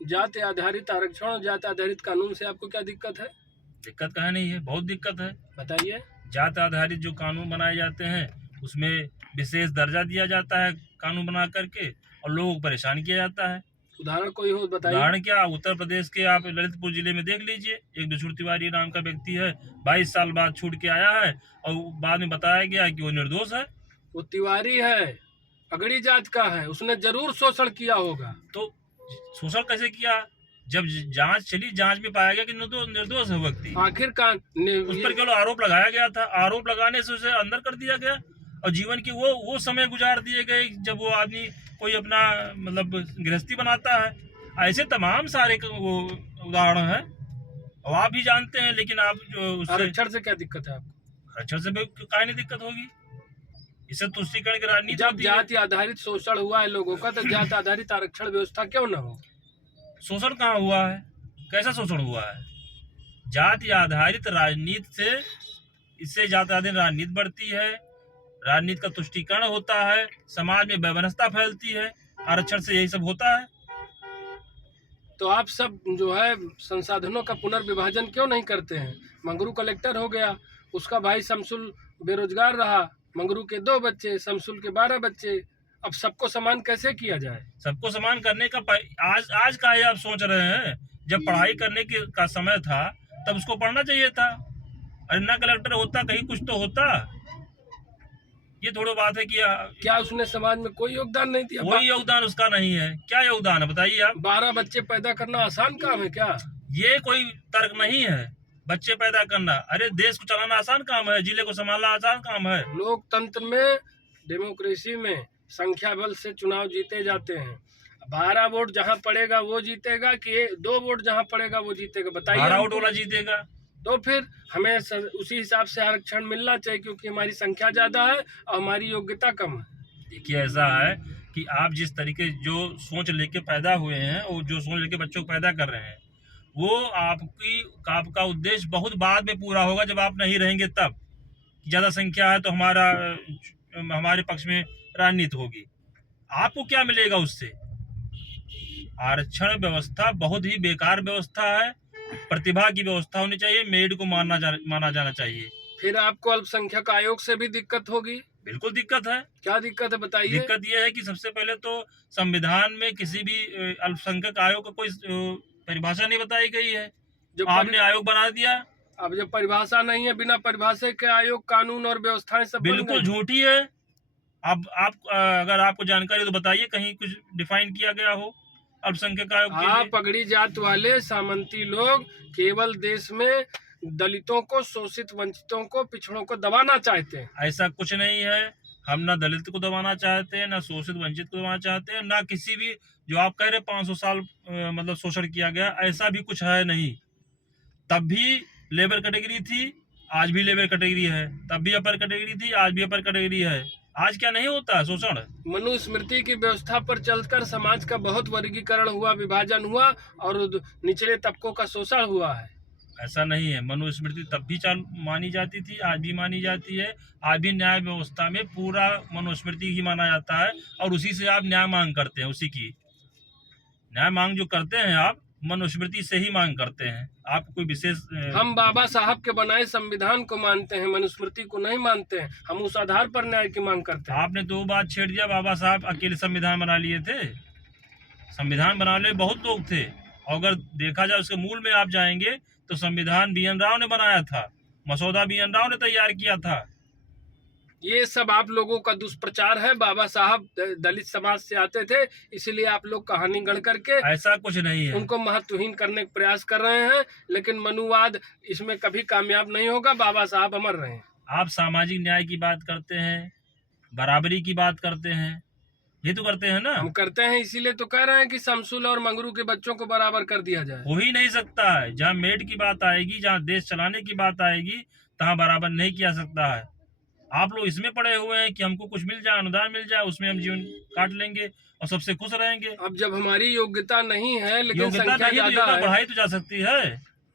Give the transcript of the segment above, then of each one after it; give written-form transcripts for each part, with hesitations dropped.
जाति आधारित आरक्षण और जाति आधारित कानून से आपको क्या दिक्कत है? दिक्कत कहाँ नहीं है, बहुत दिक्कत है। बताइए। जाति आधारित जो कानून बनाए जाते हैं उसमें विशेष दर्जा दिया जाता है कानून बना करके, और लोगों को परेशान किया जाता है। उदाहरण कोई हो बताइए। उदाहरण क्या, उत्तर प्रदेश के आप ललितपुर जिले में देख लीजिए, एक बिशुर तिवारी नाम का व्यक्ति है, 22 साल बाद छूट के आया है और बाद में बताया गया कि वो निर्दोष है। वो तिवारी है, पगड़ी जात का है, उसने जरूर शोषण किया होगा। तो शोषण कैसे किया? जब जांच चली, जांच में पाया गया कि निर्दोष है व्यक्ति, आखिर उस पर केवल आरोप लगाया गया था। आरोप लगाने से उसे अंदर कर दिया गया और जीवन की वो समय गुजार दिए गए जब वो आदमी कोई अपना मतलब गृहस्थी बनाता है। ऐसे तमाम सारे वो उदाहरण है और आप भी जानते हैं, लेकिन आप जो आरक्षण से क्या दिक्कत है आपको? आरक्षण से काहे नहीं दिक्कत होगी, इससे तुष्टीकरण की राजनीति जब होती है। जाति आधारित शोषण हुआ है लोगों का, तो जाति आधारित आरक्षण व्यवस्था क्यों न हो? शोषण कहाँ हुआ है, कैसा शोषण हुआ है? जाति आधारित राजनीति से, इससे जाति आधारित राजनीति बढ़ती है, राजनीति का तुष्टीकरण होता है, समाज में व्यवस्था फैलती है, आरक्षण से यही सब होता है। तो आप सब जो है संसाधनों का पुनर्विभाजन क्यों नहीं करते हैं? मंगरू कलेक्टर हो गया, उसका भाई शमसुल बेरोजगार रहा, मंगरू के 2 बच्चे, शमसुल के 12 बच्चे। अब सबको समान कैसे किया जाए? सबको समान करने का आज का ये आप सोच रहे हैं? जब पढ़ाई करने का समय था तब उसको पढ़ना चाहिए था। अरे ना कलेक्टर होता, कहीं कुछ तो होता। ये थोड़ी बात है कि क्या उसने समाज में कोई योगदान नहीं दिया? कोई योगदान उसका नहीं है। क्या योगदान है बताइए आप? 12 बच्चे पैदा करना आसान काम है क्या? ये कोई तर्क नहीं है, बच्चे पैदा करना। अरे देश को चलाना आसान काम है, जिले को संभालना आसान काम है। लोकतंत्र में, डेमोक्रेसी में संख्या बल से चुनाव जीते जाते हैं। 12 वोट जहां पड़ेगा वो जीतेगा कि 2 वोट जहां पड़ेगा वो जीतेगा? बताइए। 12 वोट वाला जीतेगा। तो फिर हमें उसी हिसाब से आरक्षण मिलना चाहिए, क्योंकि हमारी संख्या ज्यादा है और हमारी योग्यता कम है। देखिए ऐसा है कि आप जिस तरीके जो सोच लेके पैदा हुए हैं और जो सोच लेके बच्चों को पैदा कर रहे हैं, वो आपका उद्देश्य बहुत बाद में पूरा होगा, जब आप नहीं रहेंगे तब। ज़्यादा संख्या है तो हमारे पक्ष में राजनीति होगी। आपको क्या मिलेगा उससे? आरक्षण व्यवस्था बहुत ही बेकार व्यवस्था है। प्रतिभा की व्यवस्था होनी चाहिए, मेरिट को माना जाना चाहिए। फिर आपको अल्पसंख्यक आयोग से भी दिक्कत होगी। बिल्कुल दिक्कत है। क्या दिक्कत है बताइए। दिक्कत यह है कि सबसे पहले तो संविधान में किसी भी अल्पसंख्यक आयोग का कोई परिभाषा नहीं बताई गई है, जो आपने आयोग बना दिया। अब जब परिभाषा नहीं है, बिना परिभाषा के आयोग कानून और व्यवस्थाएं सब बिल्कुल झूठी है। अब आप अगर आपको जानकारी तो बताइए, कहीं कुछ डिफाइन किया गया हो अल्पसंख्यक आयोग के लिए? पगड़ी जात वाले सामंती लोग केवल देश में दलितों को, शोषित वंचितों को, पिछड़ों को दबाना चाहते हैं। ऐसा कुछ नहीं है। हम ना दलित को दबाना चाहते हैं, ना शोषित वंचित को दबाना चाहते हैं, ना किसी भी जो आप कह रहे 500 साल मतलब शोषण किया गया, ऐसा भी कुछ है नहीं। तब भी लेबर कैटेगरी थी, आज भी लेबर कैटेगरी है। तब भी अपर कैटेगरी थी, आज भी अपर कैटेगरी है। आज क्या नहीं होता है शोषण? मनुस्मृति की व्यवस्था पर चलकर समाज का बहुत वर्गीकरण हुआ, विभाजन हुआ और निचले तबकों का शोषण हुआ है। ऐसा नहीं है। मनुस्मृति तब भी मानी जाती थी, आज भी मानी जाती है। आज भी न्याय व्यवस्था में पूरा मनुस्मृति ही माना जाता है और उसी से आप न्याय मांग करते हैं। उसी की न्याय मांग जो करते हैं आप, मनुस्मृति से ही मांग करते हैं। आप कोई विशेष हम बाबा साहब के बनाए संविधान को मानते हैं, मनुस्मृति को नहीं मानते हैं। हम उस आधार पर न्याय की मांग करते हैं। आपने तो बात छेड़ दिया, बाबा साहब अकेले संविधान बना लिए थे? संविधान बनाने बहुत लोग थे, और अगर देखा जाए उसके मूल में आप जाएंगे तो संविधान BN राव ने बनाया था, मसौदा BN राव ने तैयार किया था। ये सब आप लोगों का दुष्प्रचार है। बाबा साहब दलित समाज से आते थे, इसलिए आप लोग कहानी गढ़ करके ऐसा कुछ नहीं है, उनको महत्वहीन करने का प्रयास कर रहे हैं। लेकिन मनुवाद इसमें कभी कामयाब नहीं होगा। बाबा साहब अमर रहे। आप सामाजिक न्याय की बात करते हैं, बराबरी की बात करते हैं, ये तो करते हैं ना? हम करते हैं, इसीलिए तो कह रहे हैं कि शमसुल और मंगरू के बच्चों को बराबर कर दिया जाए। हो ही नहीं सकता है। जहाँ मेरिट की बात आएगी, जहाँ देश चलाने की बात आएगी, तहाँ बराबर नहीं किया सकता है। आप लोग इसमें पड़े हुए हैं कि हमको कुछ मिल जाए, अनुदान मिल जाए, उसमें हम जीवन काट लेंगे और सबसे खुश रहेंगे। अब जब हमारी योग्यता नहीं है, लेकिन योग्यता संख्या नहीं तो ज्यादा है, बढ़ाई तो जा सकती है।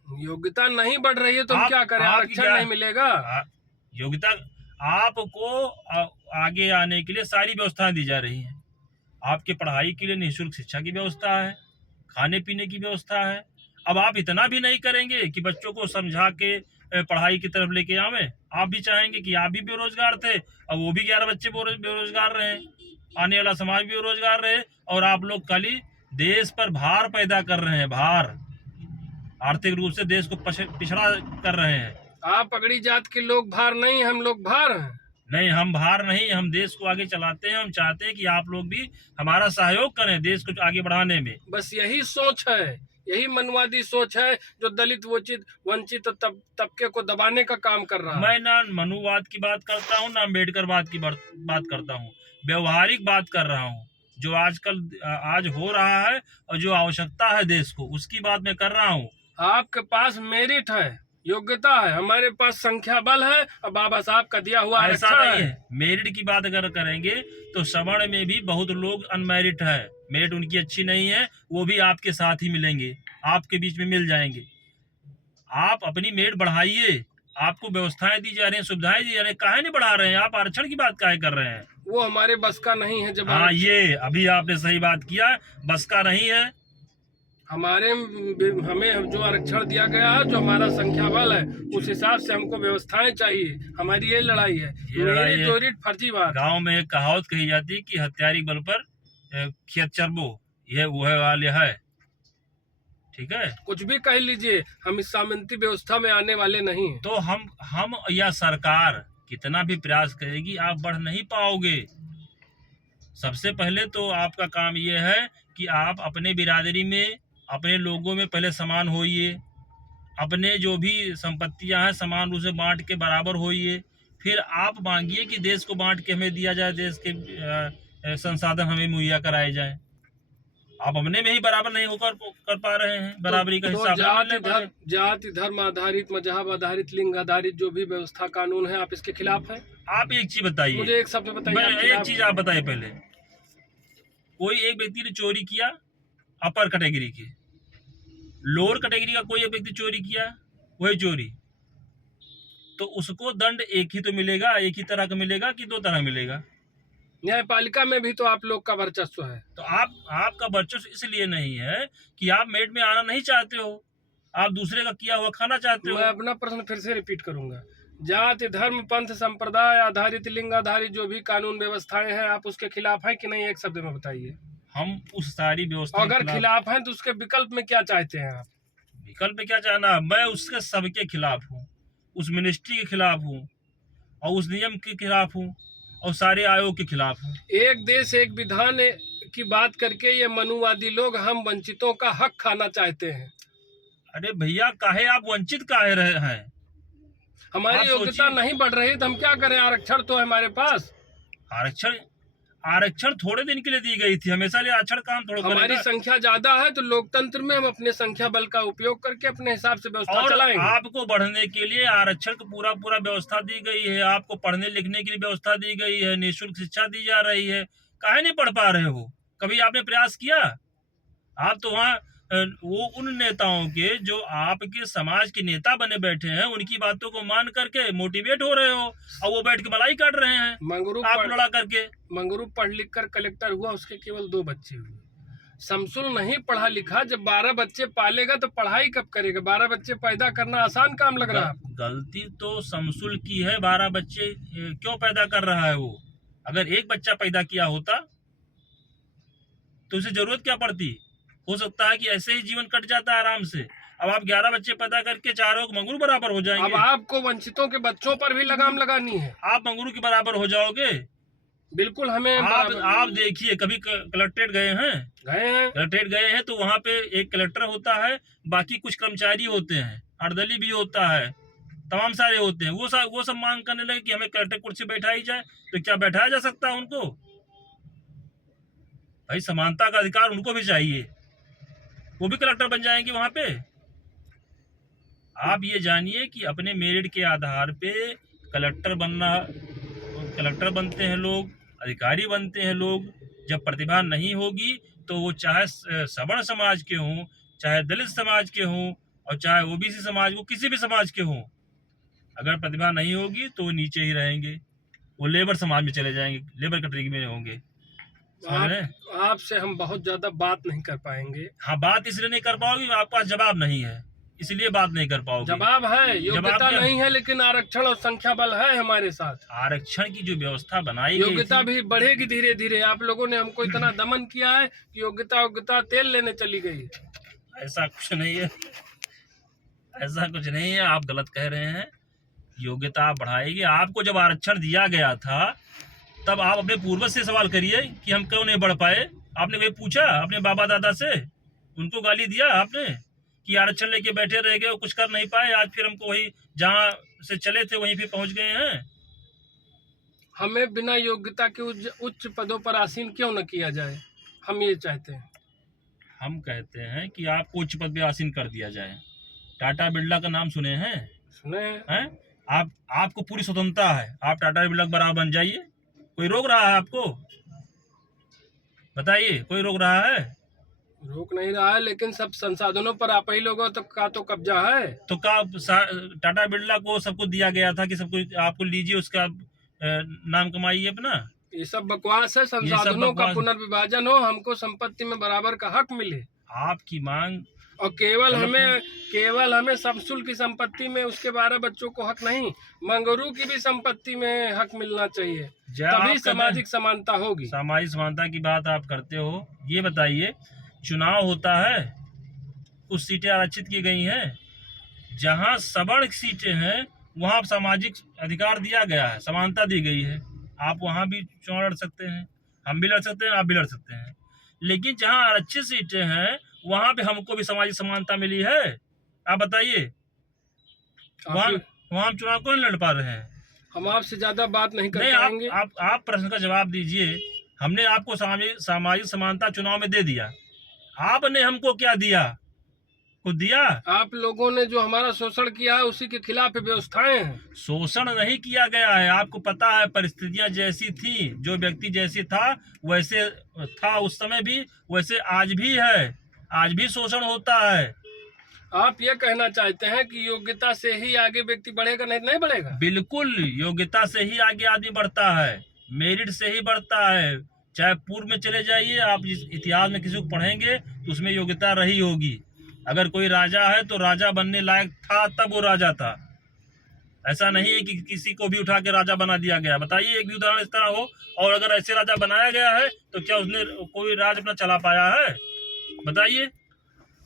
योग्यता नहीं बढ़ रही है तो हम क्या करें? आरक्षण नहीं मिलेगा। योग्यता आपको आगे आने के लिए सारी व्यवस्थाएं दी जा रही हैं। आपके पढ़ाई के लिए निःशुल्क शिक्षा की व्यवस्था है, खाने पीने की व्यवस्था है। अब आप इतना भी नहीं करेंगे कि बच्चों को समझा के पढ़ाई की तरफ लेके आवे। आप भी चाहेंगे कि आप भी बेरोजगार थे, अब वो भी 11 बच्चे बेरोजगार रहे, आने वाला समाज भी बेरोजगार रहे, और आप लोग खाली देश पर भार पैदा कर रहे हैं, भार, आर्थिक रूप से देश को पिछड़ा कर रहे हैं। आप पगड़ी जात के लोग भार नहीं, हम लोग भार हैं। नहीं, हम भार नहीं, हम देश को आगे चलाते हैं। हम चाहते हैं कि आप लोग भी हमारा सहयोग करें देश को आगे बढ़ाने में। बस यही सोच है, यही मनवादी सोच है जो दलित वंचित तबके को दबाने का काम कर रहा है। मैं ना मनुवाद की बात करता हूँ, ना अम्बेडकरवाद की बात करता हूँ, व्यवहारिक बात कर रहा हूँ। जो आजकल आज हो रहा है और जो आवश्यकता है देश को, उसकी बात मैं कर रहा हूँ। आपके पास मेरिट है, योग्यता है, हमारे पास संख्या बल है और बाबा साहब का दिया हुआ ऐसा नहीं है। मेरिट की बात अगर करेंगे तो सवर्ण में भी बहुत लोग अनमेरिट है, मेरिट उनकी अच्छी नहीं है, वो भी आपके साथ ही मिलेंगे, आपके बीच में मिल जाएंगे। आप अपनी मेरिट बढ़ाइए, आपको व्यवस्थाएं दी जा रही हैं, सुविधाएं दी जा रही हैं, काहे नहीं बढ़ा रहे हैं? आप आरक्षण की बात काहे कर रहे हैं? वो हमारे बस का नहीं है। जब हाँ, ये अभी आपने सही बात किया, बस का नहीं है। हमें जो आरक्षण दिया गया है, जो हमारा संख्या बल है, उस हिसाब से हमको व्यवस्थाएं चाहिए। हमारी ये लड़ाई है, मेरिट फर्जीवाद। गांव में एक कहावत कही जाती है कि हत्यारी बल पर खेत चरबो, ये वो है वाले है। ठीक है, कुछ भी कह लीजिए, हम इस सामंती व्यवस्था में आने वाले नहीं। तो हम या सरकार कितना भी प्रयास करेगी, आप बढ़ नहीं पाओगे। सबसे पहले तो आपका काम ये है कि आप अपने बिरादरी में, अपने लोगों में पहले समान होइए, अपने जो भी संपत्तियां हैं समान रूप से बांट के बराबर होइए। फिर आप मांगिए कि देश को बांट के हमें दिया जाए, देश के संसाधन हमें मुहैया कराए जाए। आप अपने में ही बराबर नहीं होकर कर पा रहे हैं, बराबरी का हिसाब जाति धर्म आधारित, मजहब आधारित, लिंग आधारित जो भी व्यवस्था कानून है, आप इसके खिलाफ हैं? आप एक चीज बताइए, मुझे एक शब्द बताइए। एक चीज आप बताइए पहले। कोई एक व्यक्ति ने चोरी किया अपर कैटेगरी की, लोअर कैटेगरी का कोई एक व्यक्ति चोरी किया, वही चोरी, तो उसको दंड एक ही तो मिलेगा, एक ही तरह का मिलेगा कि दो तरह मिलेगा? न्यायपालिका में भी तो आप लोग का वर्चस्व है। तो आपका वर्चस्व इसलिए नहीं है कि आप मेट में आना नहीं चाहते हो, आप दूसरे का किया हुआ खाना चाहते हो। मैं अपना प्रश्न फिर से रिपीट करूंगा। जाति धर्म पंथ संप्रदाय आधारित, लिंग आधारित जो भी कानून व्यवस्थाएं हैं, आप उसके खिलाफ हैं कि नहीं? एक शब्द में बताइए। हम उस सारी व्यवस्था अगर खिलाफ हैं तो उसके विकल्प में क्या चाहते हैं आप? विकल्प में क्या चाहना? मैं उसके सबके खिलाफ हूँ, उस मिनिस्ट्री के खिलाफ हूँ, और उस नियम के खिलाफ हूँ, और सारे आयोग के खिलाफ हूँ। एक देश एक विधान की बात करके ये मनुवादी लोग हम वंचितों का हक खाना चाहते हैं। अरे भैया, काहे आप वंचित काहे रहे हैं? हमारी योग्यता नहीं बढ़ रही तो हम क्या करें? आरक्षण तो है हमारे पास। आरक्षण थोड़े दिन के लिए दी गई थी, हमेशा लिए आरक्षण काम थोड़ा। हमारी संख्या ज्यादा है तो लोकतंत्र में हम अपने संख्या बल का उपयोग करके अपने हिसाब से व्यवस्था चलाएंगे। आपको बढ़ने के लिए आरक्षण को पूरा व्यवस्था दी गई है, आपको पढ़ने लिखने की व्यवस्था दी गई है, निःशुल्क शिक्षा दी जा रही है, काहे नहीं पढ़ पा रहे हो? कभी आपने प्रयास किया? आप तो वहाँ वो उन नेताओं के जो आपके समाज के नेता बने बैठे हैं, उनकी बातों को मान करके मोटिवेट हो रहे हो, और वो बैठ के मलाई काट रहे हैं आप लड़ा करके। मंगरू पढ़ लिख कर कलेक्टर हुआ, उसके केवल 2 बच्चे हुए। शमसुल नहीं पढ़ा लिखा, जब 12 बच्चे पालेगा तो पढ़ाई कब करेगा? 12 बच्चे पैदा करना आसान काम लग रहा है? गलती तो शमसुल की है, 12 बच्चे क्यों पैदा कर रहा है वो? अगर एक बच्चा पैदा किया होता तो उसे जरूरत क्या पड़ती? हो सकता है कि ऐसे ही जीवन कट जाता है आराम से। अब आप 11 बच्चे पैदा करके चारों मंगरू बराबर हो जाएंगे। अब आपको वंचितों के बच्चों पर भी लगाम लगानी है। आप मंगरू के बराबर हो जाओगे। बिल्कुल। हमें आप देखिए, कभी कलेक्ट्रेट गए हैं? कलेक्ट्रेट गए हैं तो वहाँ पे एक कलेक्टर होता है, बाकी कुछ कर्मचारी होते हैं, अर्दली भी होता है, तमाम सारे होते हैं। वो सब मांग करने लगे कि हमें कलेक्टर कुर्सी बैठाई जाए, तो क्या बैठाया जा सकता है उनको? भाई, समानता का अधिकार उनको भी चाहिए, वो भी कलेक्टर बन जाएंगे वहां पे। आप ये जानिए कि अपने मेरिट के आधार पे कलेक्टर बनते हैं लोग, अधिकारी बनते हैं लोग। जब प्रतिभा नहीं होगी तो वो चाहे सवर्ण समाज के हों, चाहे दलित समाज के हों, और चाहे ओबीसी समाज, वो किसी भी समाज के हों, अगर प्रतिभा नहीं होगी तो वो नीचे ही रहेंगे, वो लेबर समाज में चले जाएंगे, लेबर कैटेगरी में होंगे। समझ रहे हैं? आपसे हम बहुत ज्यादा बात नहीं कर पाएंगे। हाँ, बात इसलिए नहीं कर पाओगी, आपके पास जवाब नहीं है, इसलिए बात नहीं कर पाओगे। जवाब है, योग्यता क्या? नहीं है, लेकिन आरक्षण और संख्या बल है हमारे साथ। आरक्षण की जो व्यवस्था बनाई गई योग्यता थी, भी बढ़ेगी धीरे धीरे। आप लोगों ने हमको इतना दमन किया है कि योग्यता तेल लेने चली गई। ऐसा कुछ नहीं है, ऐसा कुछ नहीं है, आप गलत कह रहे हैं। योग्यता बढ़ाएगी। आपको जब आरक्षण दिया गया था तब आप अपने पूर्वज से सवाल करिए कि हम क्यों नहीं बढ़ पाए। आपने कभी पूछा अपने बाबा दादा से? उनको गाली दिया आपने कि आरक्षण लेके बैठे रह गए, कुछ कर नहीं पाए, आज फिर हमको वही जहाँ से चले थे वहीं पे पहुंच गए हैं। हमें बिना योग्यता के उच्च पदों पर आसीन क्यों न किया जाए, हम ये चाहते हैं। हम कहते हैं कि आपको उच्च पद पे आसीन कर दिया जाए। टाटा बिरला का नाम सुने हैं? सुने हैं? आपको पूरी स्वतंत्रता है, आप टाटा बिरला के बराबर बन जाइए। कोई रोक रहा है आपको? बताइए, कोई रोक रहा है? रोक नहीं रहा है, लेकिन सब संसाधनों पर आप ही लोगों तक का तो कब्जा है। तो टाटा बिरला को सबको दिया गया था कि सबको आपको लीजिए, उसका नाम कमाइए अपना। ये सब बकवास है। संसाधनों का पुनर्विभाजन हो, हमको संपत्ति में बराबर का हक मिले। आपकी मांग, और केवल हमें शमसुल की संपत्ति में उसके 12 बच्चों को हक नहीं, मंगरू की भी संपत्ति में हक मिलना चाहिए, तभी सामाजिक समानता होगी। सामाजिक समानता की बात आप करते हो। ये बताइए, चुनाव होता है, कुछ सीटें आरक्षित की गई हैं, जहां सवर्ण सीटें हैं वहां सामाजिक अधिकार दिया गया है, समानता दी गई है। आप वहां भी चुनाव लड़ सकते हैं, हम भी लड़ सकते हैं, आप भी लड़ सकते हैं। लेकिन जहां आरक्षित सीटें हैं वहां पे हमको भी सामाजिक समानता मिली है। आप बताइए, वहां हम चुनाव क्यों नहीं लड़ पा रहे हैं? हम आपसे ज्यादा बात नहीं कर पाएंगे। आप प्रश्न का जवाब दीजिए। हमने आपको सामाजिक समानता चुनाव में दे दिया, आपने हमको क्या दिया? कुछ दिया? आप लोगों ने जो हमारा शोषण किया है उसी के खिलाफ व्यवस्थाएं हैं। शोषण नहीं किया गया है, आपको पता है परिस्थितियां जैसी थी, जो व्यक्ति जैसे था वैसे था उस समय भी, वैसे आज भी है, आज भी शोषण होता है। आप ये कहना चाहते हैं कि योग्यता से ही आगे व्यक्ति बढ़ेगा, नहीं बढ़ेगा? बिल्कुल, योग्यता से ही आगे आदमी बढ़ता है, मेरिट से ही बढ़ता है। चाहे पूर्व में चले जाइए, आप जिस इतिहास में किसी को पढ़ेंगे तो उसमें योग्यता रही होगी। अगर कोई राजा है तो राजा बनने लायक था तब वो राजा था, ऐसा नहीं है कि किसी को भी उठा के राजा बना दिया गया। बताइए एक भी उदाहरण इस तरह हो, और अगर ऐसे राजा बनाया गया है तो क्या उसने कोई राज अपना चला पाया है? बताइए।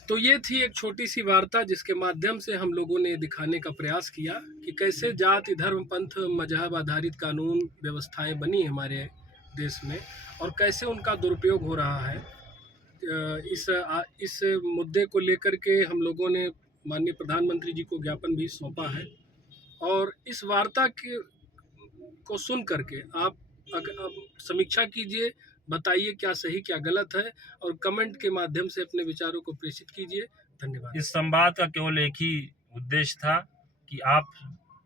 तो ये थी एक छोटी सी वार्ता जिसके माध्यम से हम लोगों ने दिखाने का प्रयास किया कि कैसे जाति धर्म पंथ मजहब आधारित कानून व्यवस्थाएं बनी हमारे देश में और कैसे उनका दुरुपयोग हो रहा है। इस मुद्दे को लेकर के हम लोगों ने माननीय प्रधानमंत्री जी को ज्ञापन भी सौंपा है। और इस वार्ता को सुन करके आप समीक्षा कीजिए, बताइए क्या सही क्या गलत है, और कमेंट के माध्यम से अपने विचारों को प्रेषित कीजिए। धन्यवाद। इस संवाद का केवल एक ही उद्देश्य था कि आप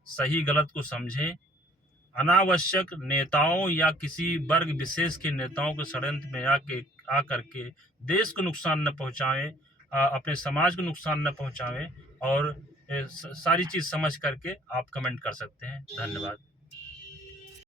सही गलत को समझें, अनावश्यक नेताओं या किसी वर्ग विशेष के नेताओं के षड्यंत्र में आकर के देश को नुकसान न पहुंचाएं, अपने समाज को नुकसान न पहुंचाएं, और सारी चीज़ समझ करके आप कमेंट कर सकते हैं। धन्यवाद।